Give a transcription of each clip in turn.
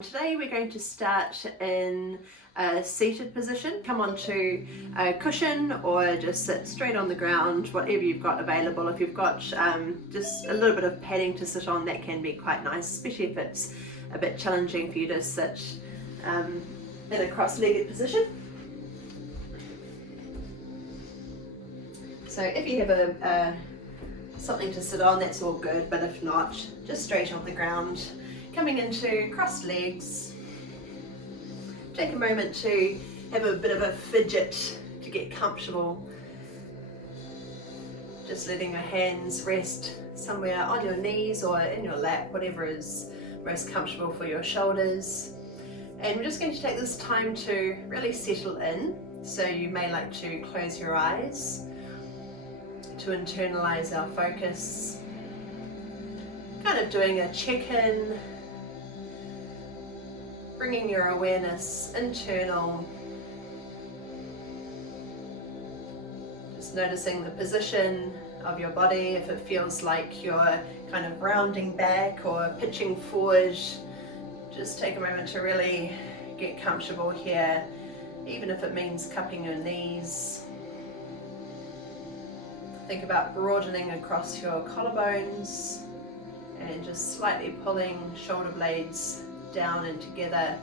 Today we're going to start in a seated position. Come onto a cushion or just sit straight on the ground, whatever you've got available. If you've got just a little bit of padding to sit on, that can be quite nice, especially if it's a bit challenging for you to sit in a cross-legged position. So if you have something to sit on, that's all good, but if not, just straight on the ground. Coming into crossed legs. Take a moment to have a bit of a fidget to get comfortable. Just letting your hands rest somewhere on your knees or in your lap, whatever is most comfortable for your shoulders. And we're just going to take this time to really settle in. So you may like to close your eyes to internalize our focus. Kind of doing a check-in, bringing your awareness internal, just noticing the position of your body, if it feels like you're kind of rounding back or pitching forward. Just take a moment to really get comfortable here, even if it means cupping your knees. Think about broadening across your collarbones and just slightly pulling shoulder blades down and together.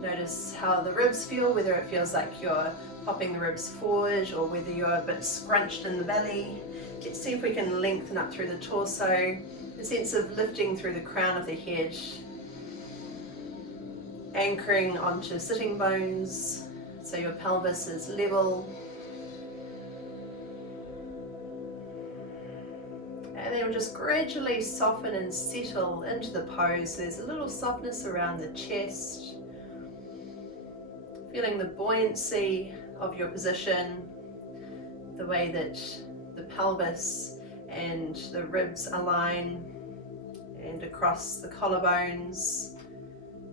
Notice how the ribs feel, whether it feels like you're popping the ribs forward or whether you're a bit scrunched in the belly. Let's see if we can lengthen up through the torso, a sense of lifting through the crown of the head, anchoring onto sitting bones so your pelvis is level. And then we'll just gradually soften and settle into the pose. So there's a little softness around the chest. Feeling the buoyancy of your position, the way that the pelvis and the ribs align, and across the collarbones,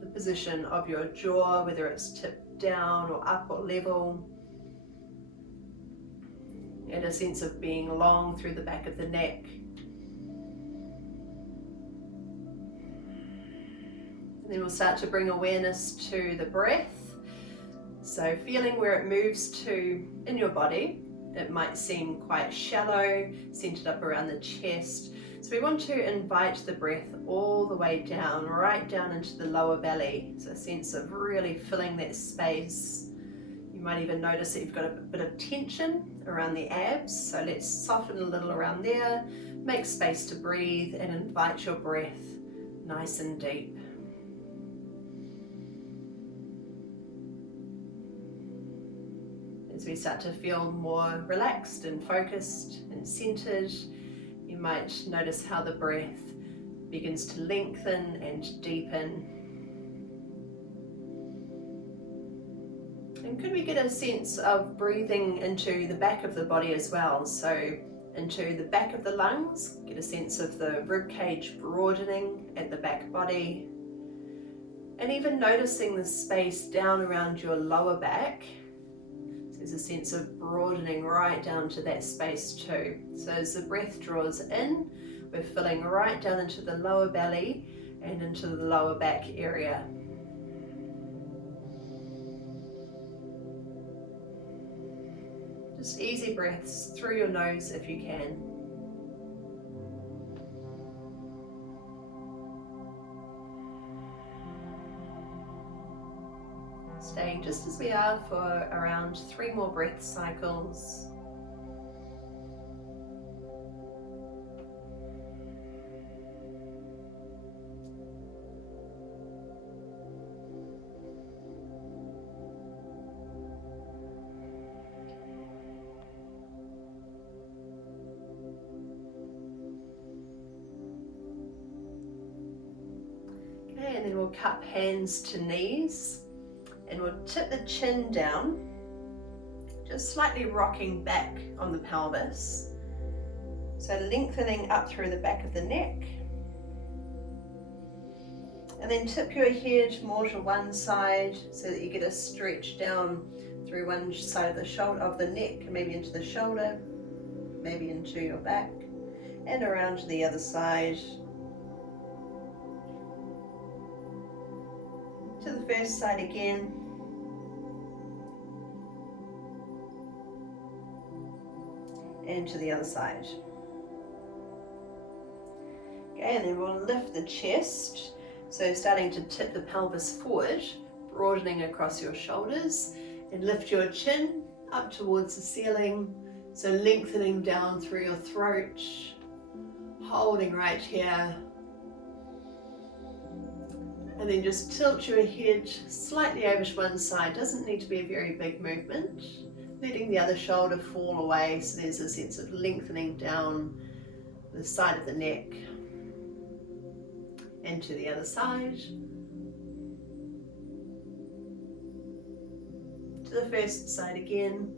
the position of your jaw, whether it's tipped down or up or level. And a sense of being long through the back of the neck. And then we'll start to bring awareness to the breath. So feeling where it moves to in your body. It might seem quite shallow, centered up around the chest. So we want to invite the breath all the way down, right down into the lower belly. So a sense of really filling that space. You might even notice that you've got a bit of tension around the abs. So let's soften a little around there. Make space to breathe and invite your breath nice and deep. As we start to feel more relaxed and focused and centered, you might notice how the breath begins to lengthen and deepen. And could we get a sense of breathing into the back of the body as well? So into the back of the lungs, get a sense of the rib cage broadening at the back body. And even noticing the space down around your lower back. There's a sense of broadening right down to that space too. So as the breath draws in, we're filling right down into the lower belly and into the lower back area. Just easy breaths through your nose if you can. Staying just as we are for around 3 more breath cycles. Okay, and then we'll cup hands to knees. And we'll tip the chin down, just slightly rocking back on the pelvis. So lengthening up through the back of the neck. And then tip your head more to one side so that you get a stretch down through one side of the shoulder, of the neck, maybe into the shoulder, maybe into your back, and around to the other side. To the first side again. And to the other side. Okay, and then we'll lift the chest. So starting to tip the pelvis forward, broadening across your shoulders, and lift your chin up towards the ceiling. So lengthening down through your throat, holding right here. And then just tilt your head slightly over to one side. Doesn't need to be a very big movement. Letting the other shoulder fall away, so there's a sense of lengthening down the side of the neck. And to the other side. To the first side again.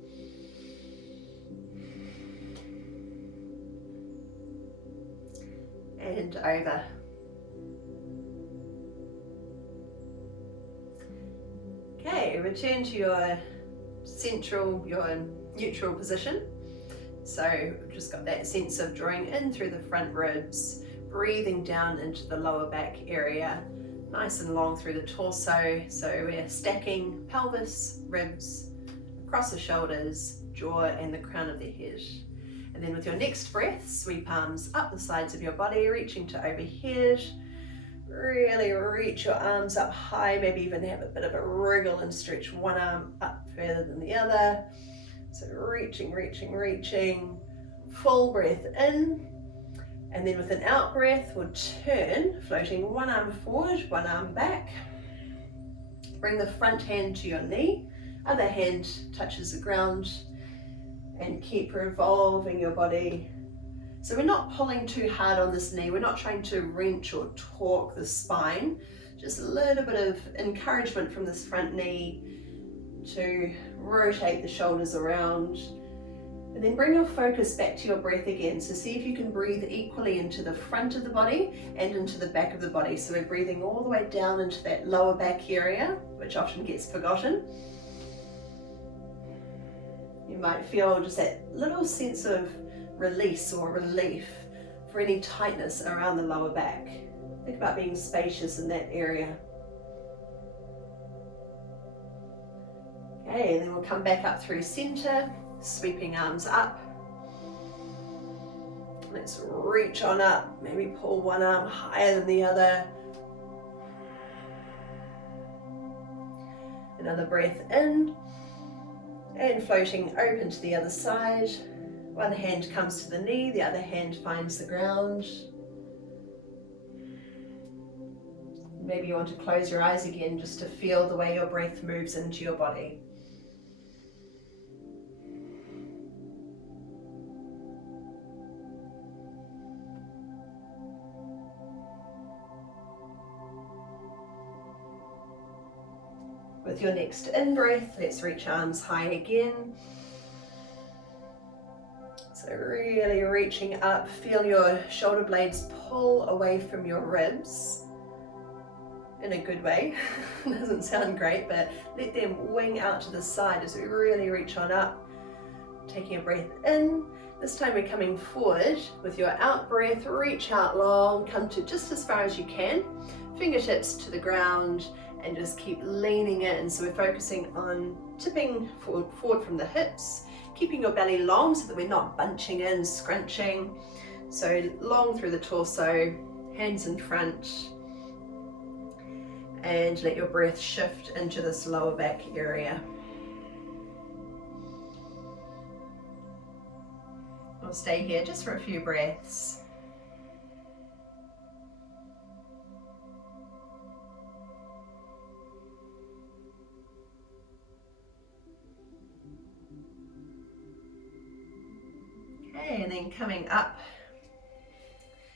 And over. Okay, return to your neutral position. So just got that sense of drawing in through the front ribs, breathing down into the lower back area, nice and long through the torso. So we're stacking pelvis, ribs, across the shoulders, jaw and the crown of the head. And then with your next breath, sweep arms up the sides of your body, reaching to overhead. Really reach your arms up high, maybe even have a bit of a wriggle and stretch one arm up further than the other. So reaching, reaching, reaching. Full breath in. And then with an out breath, we'll turn, floating one arm forward, one arm back. Bring the front hand to your knee, other hand touches the ground, and keep revolving your body. So we're not pulling too hard on this knee, we're not trying to wrench or torque the spine, just a little bit of encouragement from this front knee to rotate the shoulders around. And then bring your focus back to your breath again. So see if you can breathe equally into the front of the body and into the back of the body. So we're breathing all the way down into that lower back area, which often gets forgotten. You might feel just that little sense of release or relief for any tightness around the lower back. Think about being spacious in that area. Okay, and then we'll come back up through center, sweeping arms up. Let's reach on up, maybe pull one arm higher than the other. Another breath in, and floating open to the other side. One hand comes to the knee, the other hand finds the ground. Maybe you want to close your eyes again just to feel the way your breath moves into your body. With your next in-breath, let's reach arms high again. So really reaching up, feel your shoulder blades pull away from your ribs in a good way. Doesn't sound great, but let them wing out to the side as we really reach on up. Taking a breath in. This time we're coming forward. With your out breath, reach out long, come to just as far as you can. Fingertips to the ground and just keep leaning in. So we're focusing on tipping forward from the hips, keeping your belly long so that we're not bunching in, scrunching. So long through the torso, hands in front, and let your breath shift into this lower back area. We'll stay here just for a few breaths. Okay, and then coming up,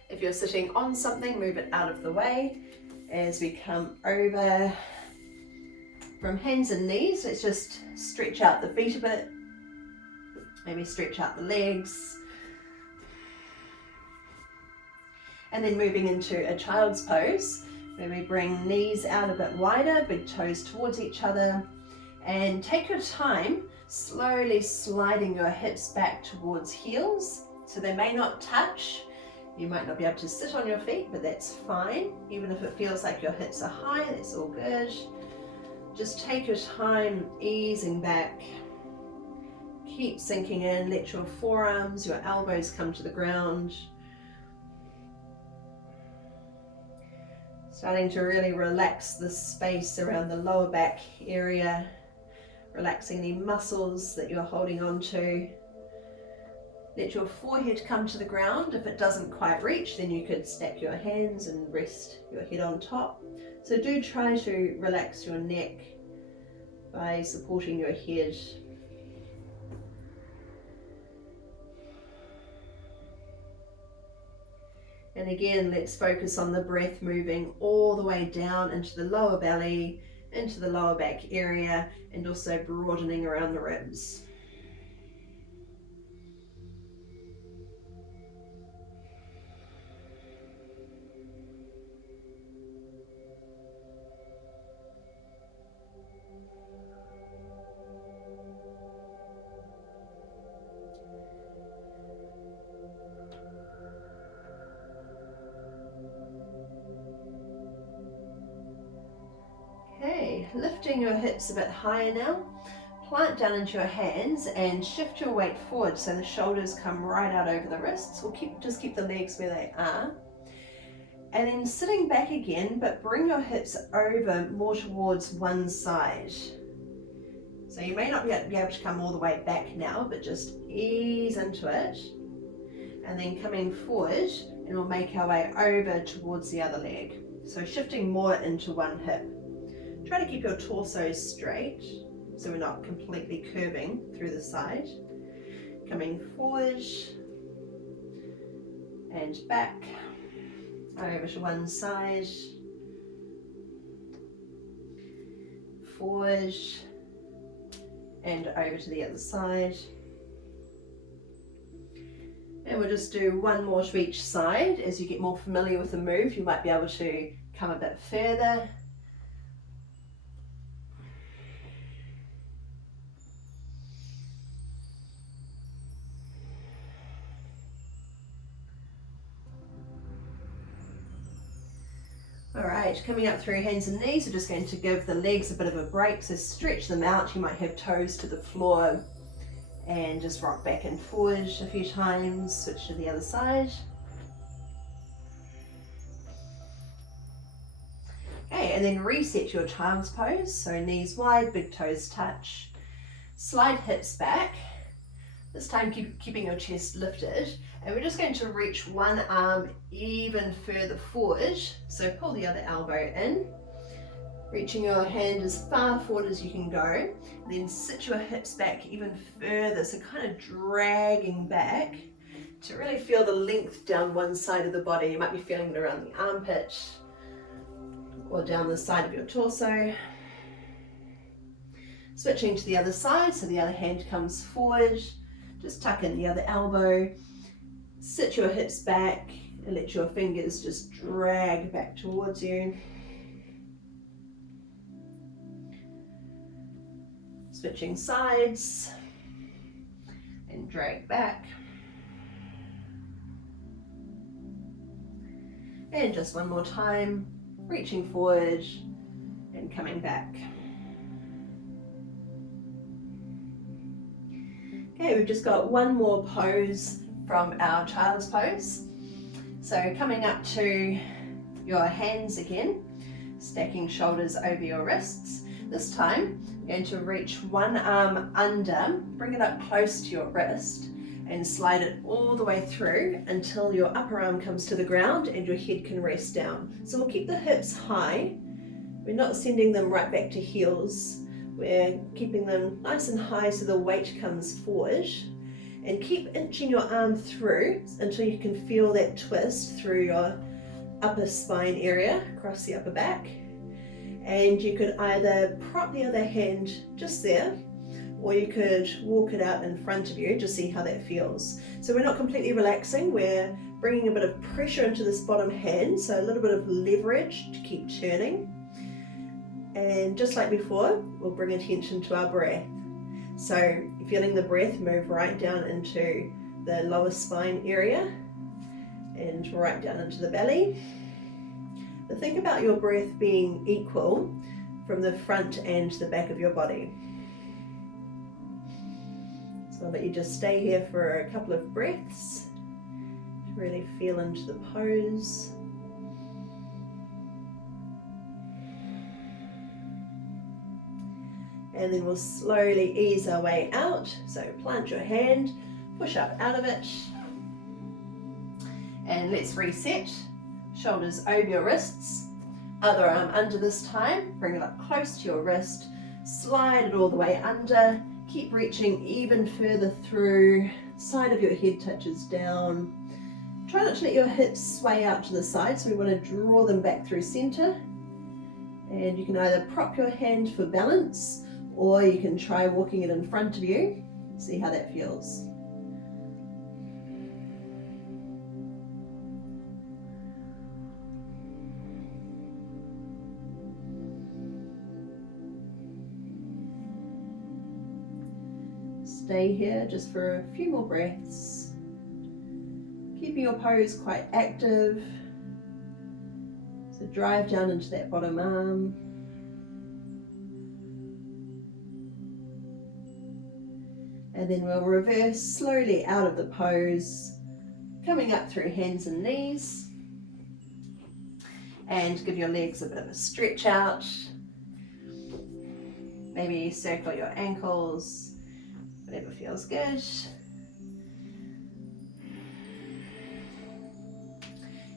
if you're sitting on something, move it out of the way. As we come over from hands and knees, let's just stretch out the feet a bit. Maybe stretch out the legs. And then moving into a child's pose, where we bring knees out a bit wider, big toes towards each other. And take your time, slowly sliding your hips back towards heels. So they may not touch. You might not be able to sit on your feet, but that's fine. Even if it feels like your hips are high, that's all good. Just take your time easing back. Keep sinking in, let your forearms, your elbows come to the ground. Starting to really relax the space around the lower back area, relaxing any muscles that you're holding on to. Let your forehead come to the ground. If it doesn't quite reach, then you could stack your hands and rest your head on top. So do try to relax your neck by supporting your head. And again, let's focus on the breath moving all the way down into the lower belly, into the lower back area, and also broadening around the ribs. Okay, lifting your hips a bit higher now. Plant down into your hands and shift your weight forward so the shoulders come right out over the wrists. We'll just keep the legs where they are. And then sitting back again, but bring your hips over more towards one side. So you may not be able to come all the way back now, but just ease into it. And then coming forward, and we'll make our way over towards the other leg. So shifting more into one hip. Try to keep your torso straight, so we're not completely curving through the side. Coming forward and back, over to one side, forward and over to the other side. And we'll just do one more to each side. As you get more familiar with the move, you might be able to come a bit further. Alright, coming up through hands and knees, we're just going to give the legs a bit of a break, so stretch them out. You might have toes to the floor and just rock back and forward a few times, switch to the other side. Okay, and then reset your child's pose, so knees wide, big toes touch. Slide hips back, this time keeping your chest lifted. And we're just going to reach one arm even further forward. So pull the other elbow in, reaching your hand as far forward as you can go. Then sit your hips back even further, so kind of dragging back to really feel the length down one side of the body. You might be feeling it around the armpit or down the side of your torso. Switching to the other side, so the other hand comes forward. Just tuck in the other elbow. Sit your hips back and let your fingers just drag back towards you. Switching sides and drag back. And just one more time, reaching forward and coming back. Okay, we've just got one more pose from our child's pose. So coming up to your hands again, stacking shoulders over your wrists. This time, you're going to reach one arm under, bring it up close to your wrist, and slide it all the way through until your upper arm comes to the ground and your head can rest down. So we'll keep the hips high. We're not sending them right back to heels. We're keeping them nice and high so the weight comes forward. And keep inching your arm through until you can feel that twist through your upper spine area, across the upper back. And you could either prop the other hand just there, or you could walk it out in front of you to see how that feels. So we're not completely relaxing, we're bringing a bit of pressure into this bottom hand, so a little bit of leverage to keep turning. And just like before, we'll bring attention to our breath. So feeling the breath move right down into the lower spine area. and right down into the belly. But think about your breath being equal from the front and the back of your body. So I'll let you just stay here for a couple of breaths to really feel into the pose. And then we'll slowly ease our way out. So plant your hand, push up out of it. And let's reset. Shoulders over your wrists. Other arm under this time. Bring it up close to your wrist. Slide it all the way under. Keep reaching even further through. Side of your head touches down. Try not to let your hips sway out to the side, so we want to draw them back through center. And you can either prop your hand for balance, or you can try walking it in front of you. See how that feels. Stay here just for a few more breaths. Keeping your pose quite active. So drive down into that bottom arm. And then we'll reverse slowly out of the pose, coming up through hands and knees. And give your legs a bit of a stretch out. Maybe circle your ankles, whatever feels good.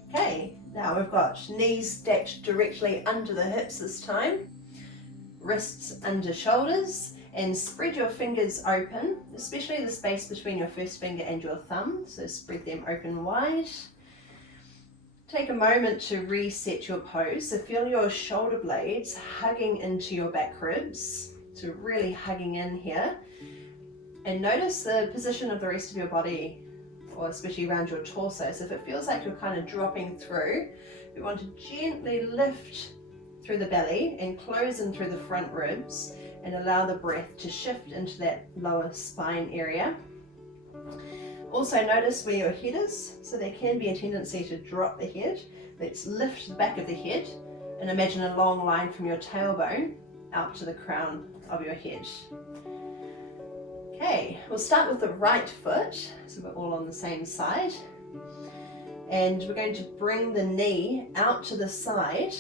Okay, now we've got knees stacked directly under the hips this time. Wrists under shoulders. And spread your fingers open, especially the space between your first finger and your thumb. So spread them open wide. Take a moment to reset your pose. So feel your shoulder blades hugging into your back ribs. So really hugging in here. And notice the position of the rest of your body, or especially around your torso. So if it feels like you're kind of dropping through, we want to gently lift through the belly and close in through the front ribs. And allow the breath to shift into that lower spine area. Also notice where your head is, so there can be a tendency to drop the head. Let's lift the back of the head and imagine a long line from your tailbone out to the crown of your head. Okay, we'll start with the right foot, so we're all on the same side. And we're going to bring the knee out to the side,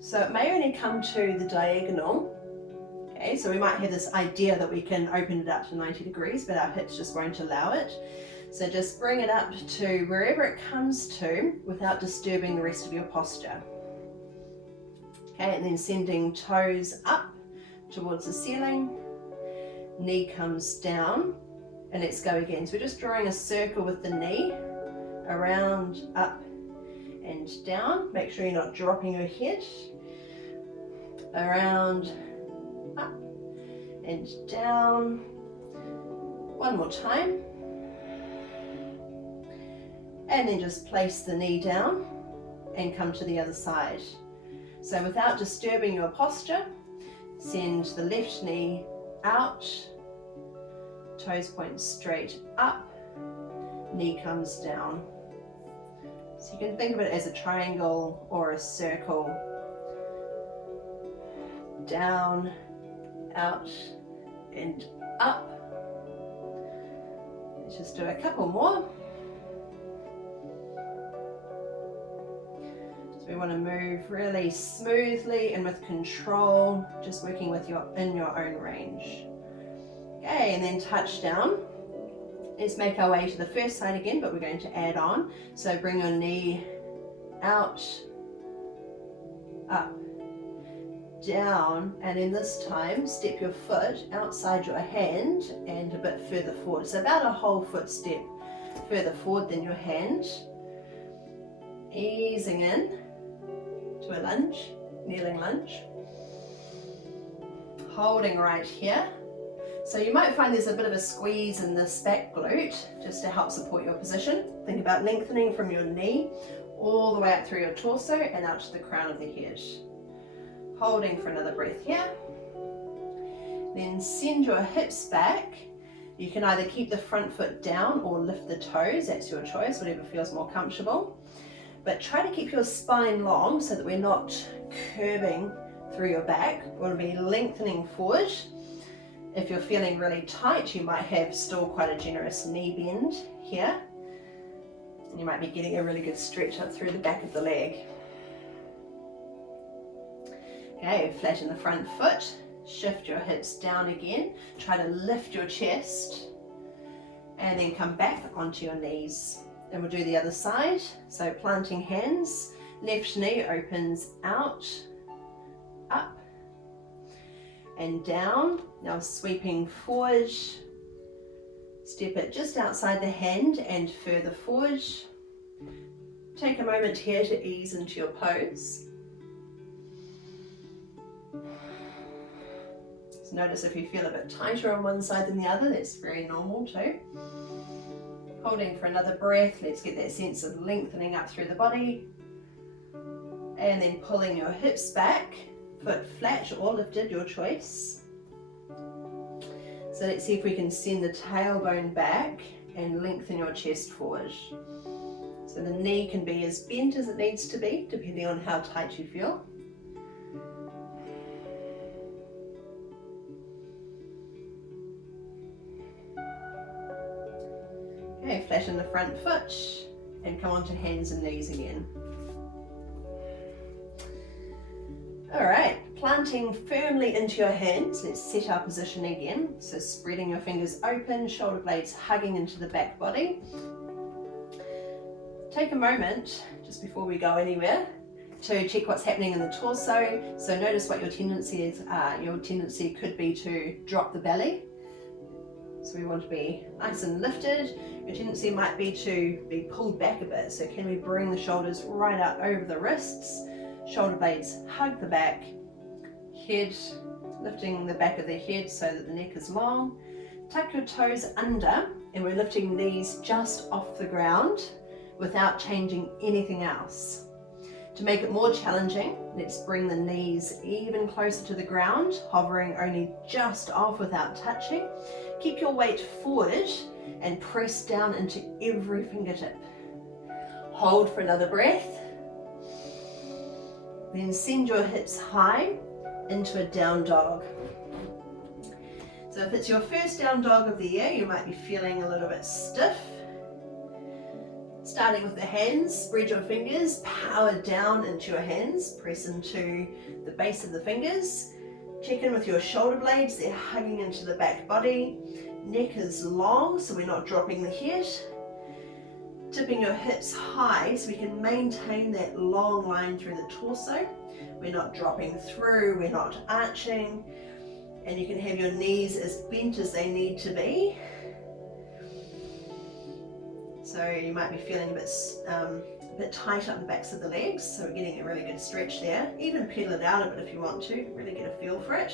so it may only come to the diagonal. Okay, so we might have this idea that we can open it up to 90 degrees, but our hips just won't allow it. So just bring it up to wherever it comes to without disturbing the rest of your posture. Okay, and then sending toes up towards the ceiling. Knee comes down, and let's go again. So we're just drawing a circle with the knee, around, up, and down. Make sure you're not dropping your head. Around, up and down. One more time. And then just place the knee down and come to the other side. So without disturbing your posture, send the left knee out, toes point straight up, knee comes down. So you can think of it as a triangle or a circle. Down, out, and up. Let's just do a couple more. So we want to move really smoothly and with control, just working with in your own range. Okay, and then touch down. Let's make our way to the first side again, but we're going to add on. So bring your knee out, up, down, and then this time step your foot outside your hand and a bit further forward. So about a whole foot step further forward than your hand. Easing in to a lunge, kneeling lunge. Holding right here. So you might find there's a bit of a squeeze in this back glute just to help support your position. Think about lengthening from your knee all the way up through your torso and out to the crown of the head. Holding for another breath here. Then send your hips back You can either keep the front foot down or lift the toes, that's your choice, whatever feels more comfortable. But try to keep your spine long so that we're not curving through your back. We want to be lengthening forward. If you're feeling really tight, you might have still quite a generous knee bend here. And you might be getting a really good stretch up through the back of the leg. Okay, flatten the front foot, shift your hips down again, try to lift your chest, and then come back onto your knees. And we'll do the other side. So planting hands, left knee opens out, up, and down. Now sweeping forward, step it just outside the hand and further forward. Take a moment here to ease into your pose. So notice if you feel a bit tighter on one side than the other, that's very normal too. Holding for another breath, let's get that sense of lengthening up through the body. And then pulling your hips back, foot flat or lifted, your choice. So let's see if we can send the tailbone back and lengthen your chest forward. So the knee can be as bent as it needs to be, depending on how tight you feel. Okay, flatten the front foot and come onto hands and knees again. Alright, planting firmly into your hands, let's set our position again. So spreading your fingers open, shoulder blades hugging into the back body. Take a moment, just before we go anywhere, to check what's happening in the torso. So notice what your tendencies are. Your tendency could be to drop the belly. So we want to be nice and lifted. Your tendency might be to be pulled back a bit. So can we bring the shoulders right out over the wrists? Shoulder blades hug the back. Head, lifting the back of the head so that the neck is long. Tuck your toes under and we're lifting knees just off the ground without changing anything else. To make it more challenging, let's bring the knees even closer to the ground, hovering only just off without touching. Keep your weight forward and press down into every fingertip. Hold for another breath. Then send your hips high into a down dog. So if it's your first down dog of the year, you might be feeling a little bit stiff. Starting with the hands, spread your fingers, power down into your hands, press into the base of the fingers. Check in with your shoulder blades, they're hugging into the back body. Neck is long, so we're not dropping the head. Tipping your hips high so we can maintain that long line through the torso. We're not dropping through, we're not arching. And you can have your knees as bent as they need to be. So you might be feeling a bit tight up the backs of the legs, so we're getting a really good stretch there. Even pedal it out a bit if you want to, really get a feel for it.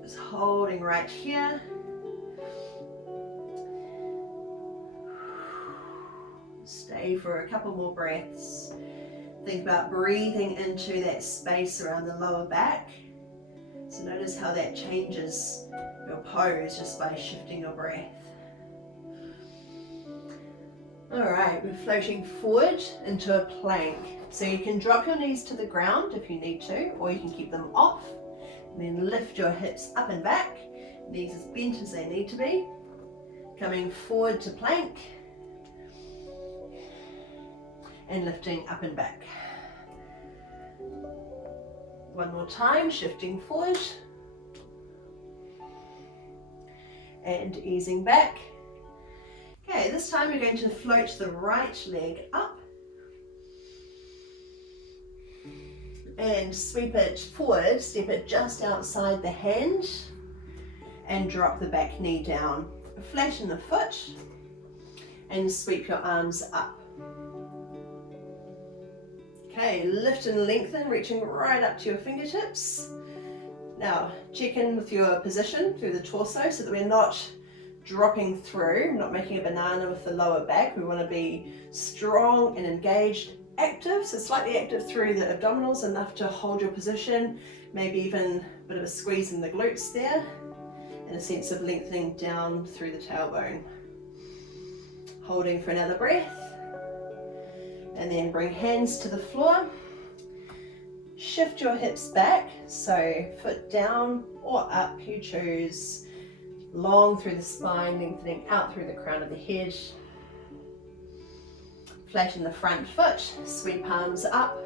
Just holding right here. Stay for a couple more breaths. Think about breathing into that space around the lower back. So notice how that changes your pose just by shifting your breath. Alright, we're floating forward into a plank. So you can drop your knees to the ground if you need to, or you can keep them off. And then lift your hips up and back, knees as bent as they need to be. Coming forward to plank. And lifting up and back. One more time, shifting forward. And easing back. Okay, this time we're going to float the right leg up and sweep it forward, step it just outside the hand and drop the back knee down. Flatten the foot and sweep your arms up. Okay, lift and lengthen, reaching right up to your fingertips. Now, check in with your position through the torso so that we're not dropping through, not making a banana with the lower back. We want to be strong and engaged, active, so slightly active through the abdominals, enough to hold your position, maybe even a bit of a squeeze in the glutes there. and a sense of lengthening down through the tailbone. Holding for another breath, and then bring hands to the floor. Shift your hips back, so foot down or up, you choose. Long through the spine, lengthening out through the crown of the head. Flatten the front foot, sweep palms up.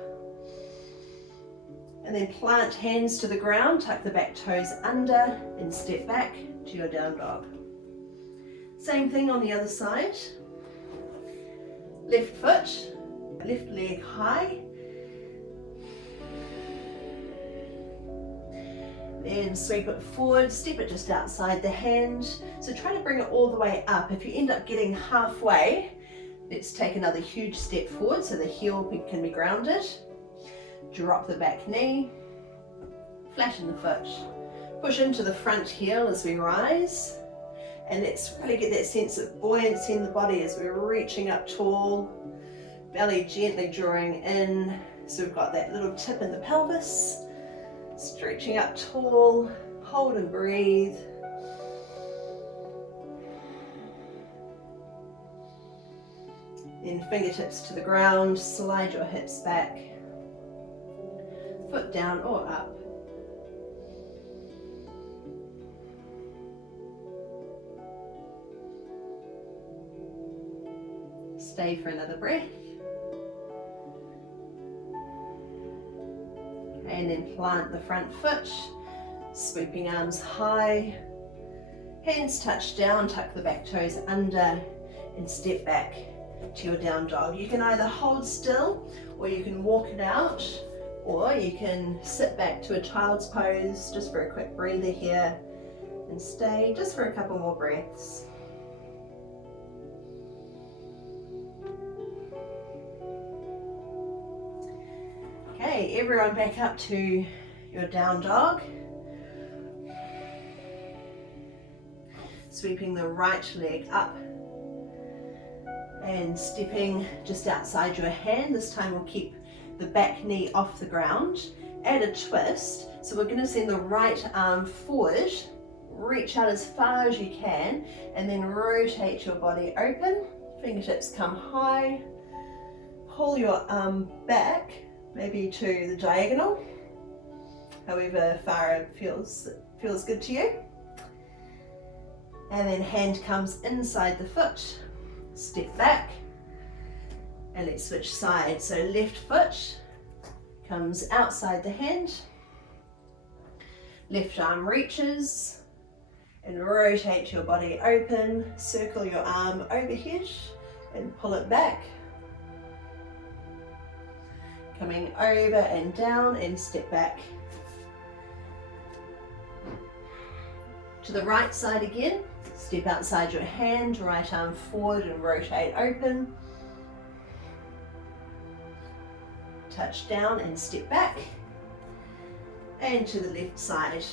And then plant hands to the ground, tuck the back toes under and step back to your down dog. Same thing on the other side. Left foot, left leg high. Then sweep it forward, step it just outside the hand. So try to bring it all the way up. If you end up getting halfway, let's take another huge step forward so the heel can be grounded. Drop the back knee, flatten the foot. Push into the front heel as we rise. And let's really get that sense of buoyancy in the body as we're reaching up tall. Belly gently drawing in. So we've got that little tip in the pelvis. Stretching up tall, hold and breathe. Then fingertips to the ground, slide your hips back. Foot down or up. Stay for another breath. And then plant the front foot, sweeping arms high, hands touch down, tuck the back toes under and step back to your down dog. You can either hold still or you can walk it out, or you can sit back to a child's pose just for a quick breather here and stay just for a couple more breaths. Okay, everyone back up to your down dog. Sweeping the right leg up and stepping just outside your hand. This time we'll keep the back knee off the ground. Add a twist. So we're going to send the right arm forward, reach out as far as you can, and then rotate your body open. Fingertips come high. Pull your arm back, maybe to the diagonal, however far it feels good to you. And then hand comes inside the foot, step back, and let's switch sides. So left foot comes outside the hand, left arm reaches, and rotate your body open, circle your arm overhead and pull it back. Coming over and down and step back. To the right side again, step outside your hand, right arm forward and rotate open. Touch down and step back. And to the left side.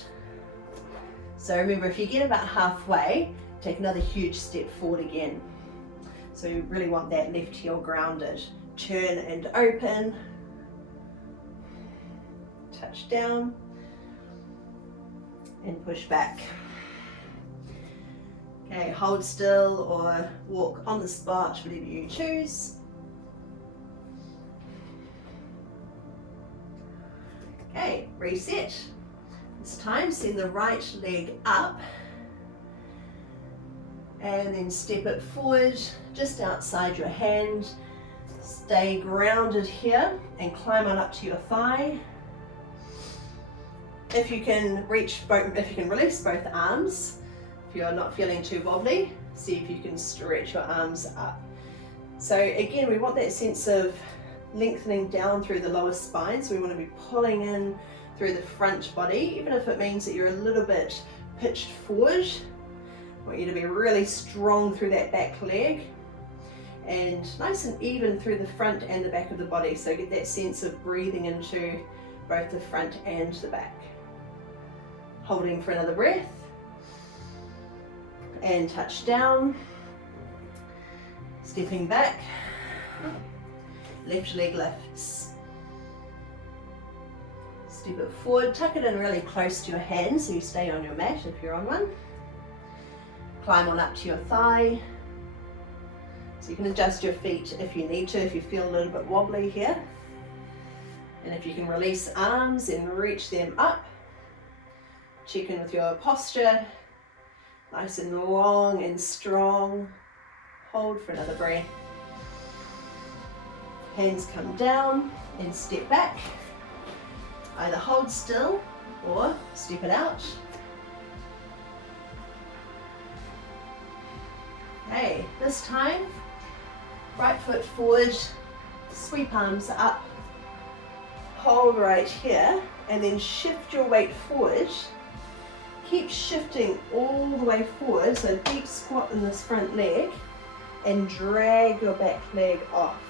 So remember, if you get about halfway, take another huge step forward again. So you really want that left heel grounded. Turn and open. Touch down and push back. Okay, hold still or walk on the spot, whatever you choose. Okay, reset. This time send the right leg up and then step it forward just outside your hand. Stay grounded here and climb on up to your thigh. If you can release both arms, if you're not feeling too wobbly, see if you can stretch your arms up. So again, we want that sense of lengthening down through the lower spine. So we want to be pulling in through the front body, even if it means that you're a little bit pitched forward. I want you to be really strong through that back leg and nice and even through the front and the back of the body. So get that sense of breathing into both the front and the back. Holding for another breath and touch down, stepping back, left leg lifts, step it forward, tuck it in really close to your hand so you stay on your mat if you're on one. Climb on up to your thigh. So you can adjust your feet if you need to, if you feel a little bit wobbly here. And if you can release arms and reach them up. Check in with your posture. Nice and long and strong. Hold for another breath. Hands come down and step back. Either hold still or step it out. Okay, this time, right foot forward, sweep arms up, hold right here, and then shift your weight forward. Keep shifting all the way forward, so deep squat in this front leg, and drag your back leg off.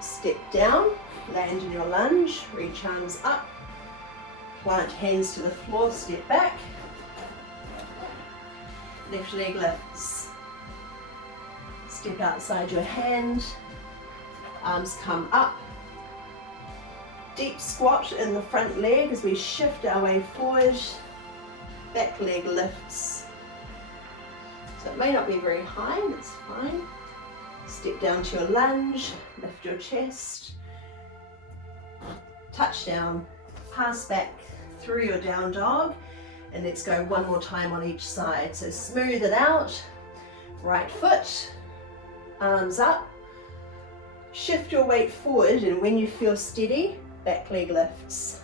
Step down, land in your lunge, reach arms up, plant hands to the floor, step back. Left leg lifts. Step outside your hand. Arms come up. Deep squat in the front leg as we shift our way forward. Back leg lifts. So it may not be very high, that's fine. Step down to your lunge. Lift your chest. Touch down. Pass back through your down dog. And let's go one more time on each side. So smooth it out. Right foot, arms up. Shift your weight forward, and when you feel steady, back leg lifts.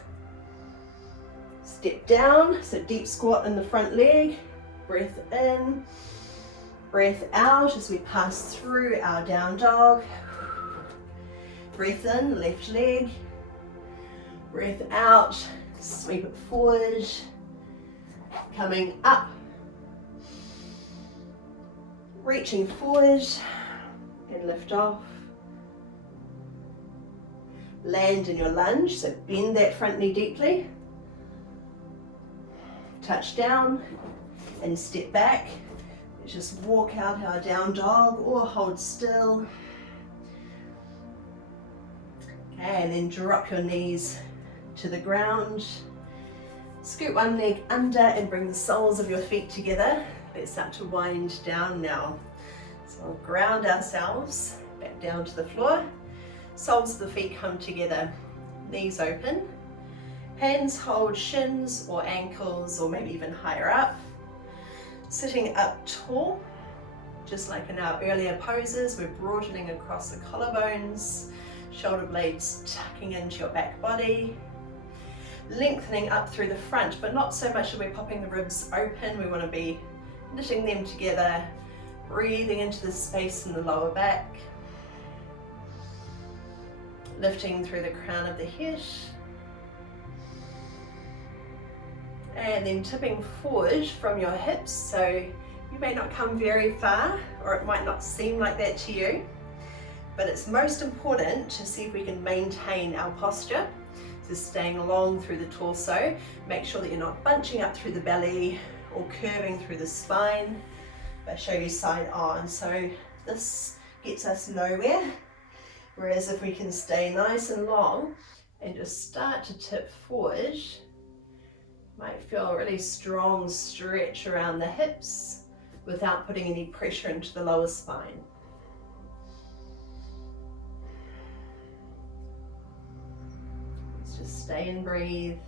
Step down, so deep squat in the front leg. Breath in, breath out as we pass through our down dog. Breath in, left leg. Breath out, sweep it forward. Coming up, reaching forward and lift off. Land in your lunge, so bend that front knee deeply. Touch down and step back. Just walk out our down dog or hold still. Okay, and then drop your knees to the ground. Scoot one leg under and bring the soles of your feet together. Let's start to wind down now. So we'll ground ourselves back down to the floor. Soles of the feet come together, knees open. Hands hold shins or ankles or maybe even higher up. Sitting up tall, just like in our earlier poses, we're broadening across the collarbones, shoulder blades tucking into your back body. Lengthening up through the front, but not so much that we're popping the ribs open. We want to be knitting them together, breathing into the space in the lower back. Lifting through the crown of the head. And then tipping forward from your hips, so you may not come very far, or it might not seem like that to you, but it's most important to see if we can maintain our posture. So staying long through the torso, make sure that you're not bunching up through the belly or curving through the spine, but show you side on. So this gets us nowhere, whereas if we can stay nice and long and just start to tip forward, might feel a really strong stretch around the hips without putting any pressure into the lower spine. Just stay and breathe.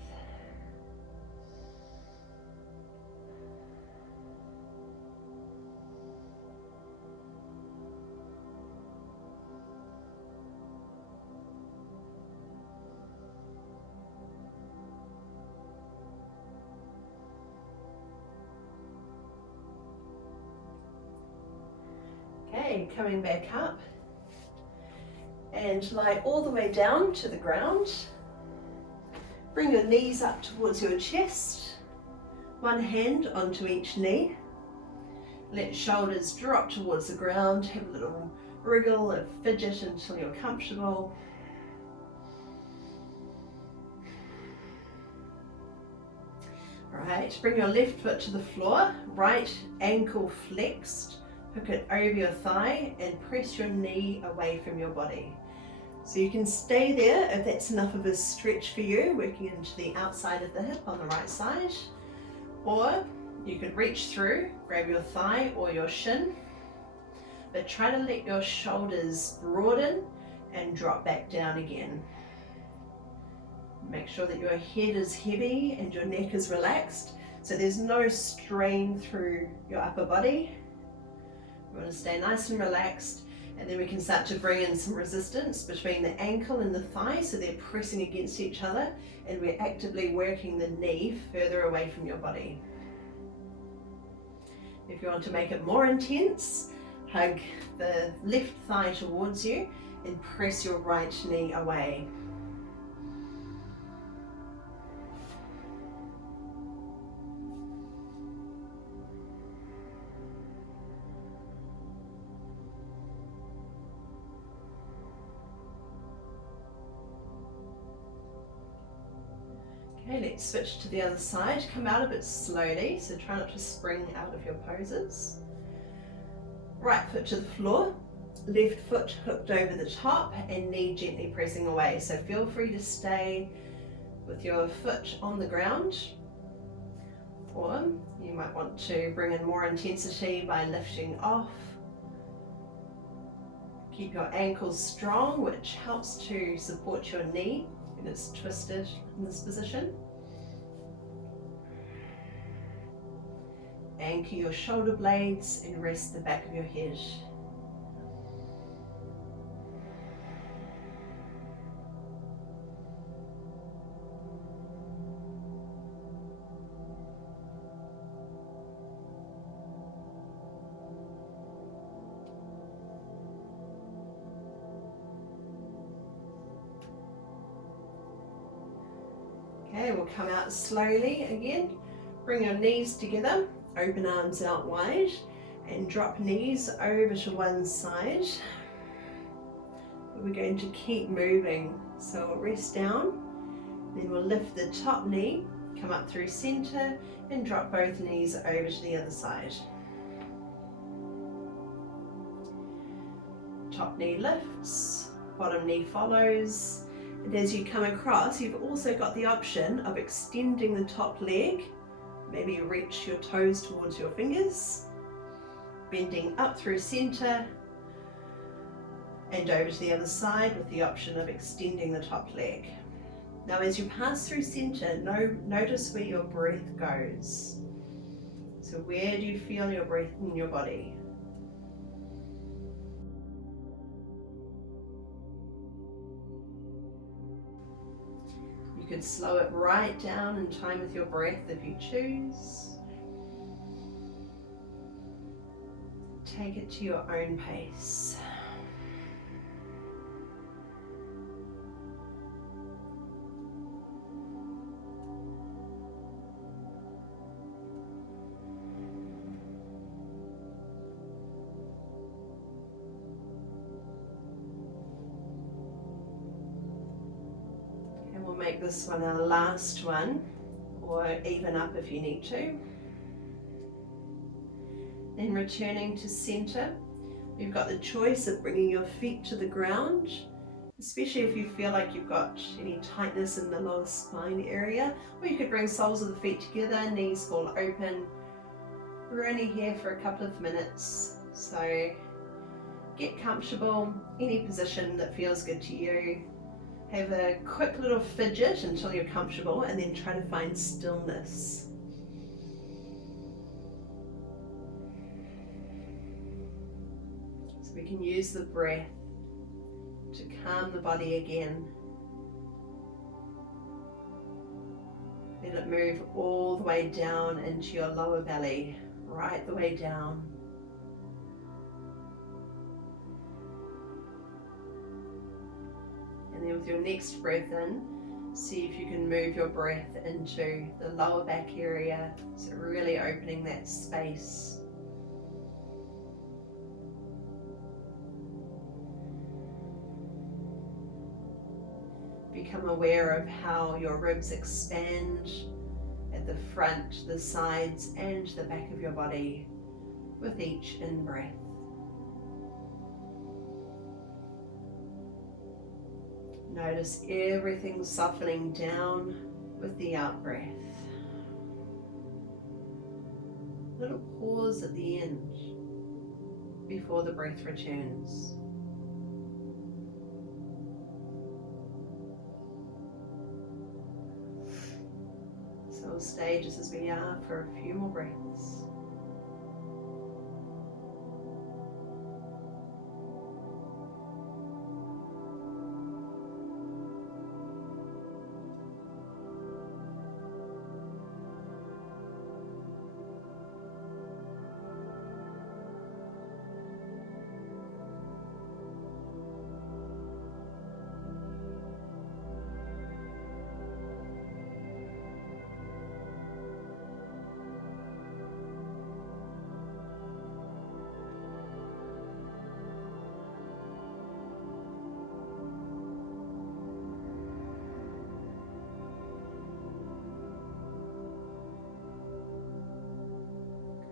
Okay, coming back up and lie all the way down to the ground. Bring your knees up towards your chest, one hand onto each knee. Let shoulders drop towards the ground, have a little wriggle and fidget until you're comfortable. Alright, bring your left foot to the floor, right ankle flexed, hook it over your thigh and press your knee away from your body. So you can stay there if that's enough of a stretch for you, working into the outside of the hip on the right side, Or you could reach through, grab your thigh or your shin, but try to let your shoulders broaden and drop back down again. Make sure that your head is heavy and your neck is relaxed, so there's no strain through your upper body. We want to stay nice and relaxed, and then we can start to bring in some resistance between the ankle and the thigh, so they're pressing against each other, and we're actively working the knee further away from your body. If you want to make it more intense, hug the left thigh towards you and press your right knee away. Okay, let's switch to the other side. Come out a bit slowly, so try not to spring out of your poses. Right foot to the floor, left foot hooked over the top and knee gently pressing away. So feel free to stay with your foot on the ground, or you might want to bring in more intensity by lifting off. Keep your ankles strong, which helps to support your knee when it's twisted in this position. Anchor your shoulder blades and rest the back of your head. Okay, we'll come out slowly again. Bring your knees together, open arms out wide, and drop knees over to one side. We're going to keep moving. So we'll rest down, then we'll lift the top knee, come up through center, and drop both knees over to the other side. Top knee lifts, bottom knee follows. And as you come across, you've also got the option of extending the top leg. Maybe reach your toes towards your fingers, bending up through center and over to the other side with the option of extending the top leg. Now as you pass through center, notice where your breath goes. So where do you feel your breath in your body? You could slow it right down in time with your breath if you choose. Take it to your own pace. Make this one our last one, or even up if you need to. Then returning to center, you've got the choice of bringing your feet to the ground, especially if you feel like you've got any tightness in the lower spine area, or you could bring soles of the feet together, knees fall open. We're only here for a couple of minutes, so get comfortable, any position that feels good to you. Have a quick little fidget until you're comfortable, and then try to find stillness. So we can use the breath to calm the body again. Let it move all the way down into your lower belly, right the way down. And then with your next breath in, see if you can move your breath into the lower back area, so really opening that space. Become aware of how your ribs expand at the front, the sides, and the back of your body with each in-breath. Notice everything softening down with the out-breath. little pause at the end before the breath returns. So we'll stay just as we are for a few more breaths.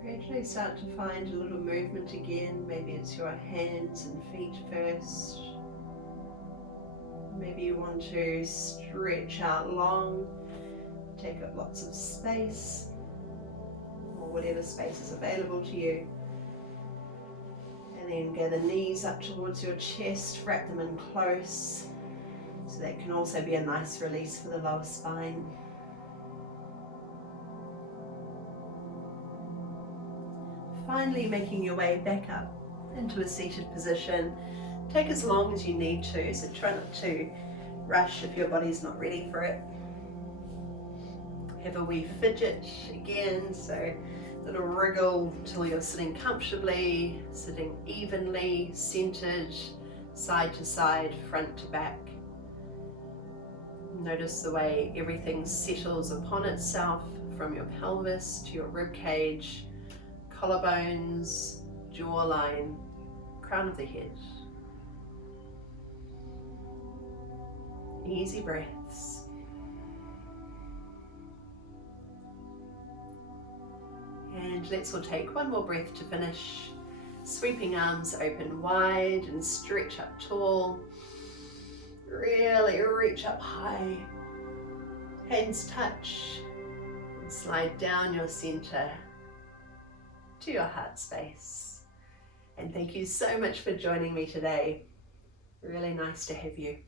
Gradually start to find a little movement again. Maybe it's your hands and feet first. Maybe you want to stretch out long, take up lots of space, or whatever space is available to you. And then get the knees up towards your chest, wrap them in close. So that can also be a nice release for the lower spine. Finally making your way back up into a seated position. Take as long as you need to, so try not to rush if your body's not ready for it. Have a wee fidget again, so a little wriggle till you're sitting comfortably, sitting evenly, centered, side to side, front to back. Notice the way everything settles upon itself from your pelvis to your rib cage, collarbones, jawline, crown of the head. Easy breaths. And let's all take one more breath to finish. Sweeping arms open wide and stretch up tall. Really reach up high. Hands touch. And slide down your center to your heart space. And thank you so much for joining me today. Really nice to have you.